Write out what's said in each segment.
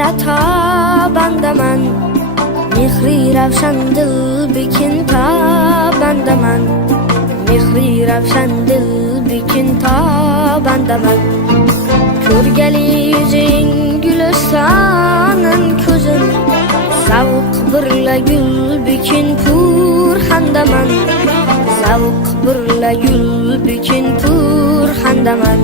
ila ta bandaman, mehri ravshan dil bekin ta bandaman, mehri ravshan dil bekin ta bandaman. Ko'rgali yuzing gülistanin ko'zim, zavq birla gul bekin pur handaman, zavq birla gul bekin pur handaman.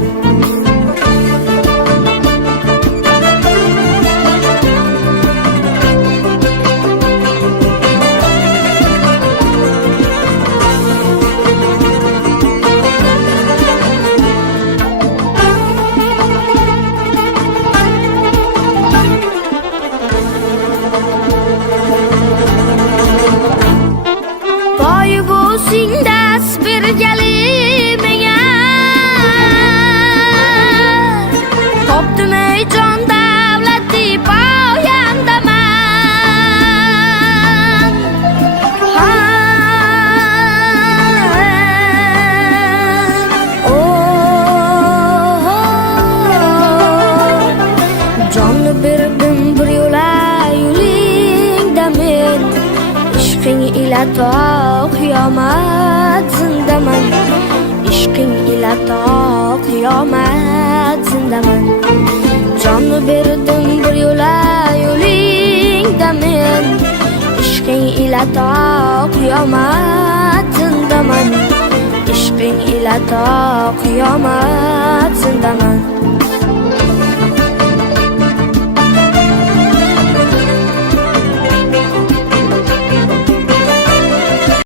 Sindas birgali menga topdim ey jon davlati poyandaman. Jonni berdim bir yo'la yo'lingda men, ishqing ila to qiyomat zindaman, ishqing ila to qiyomat zindaman. Jonni berdim bir yo'la yo'lingda men, ishqing ila to qiyomat zindaman, ishqing ila to qiyomat zindaman.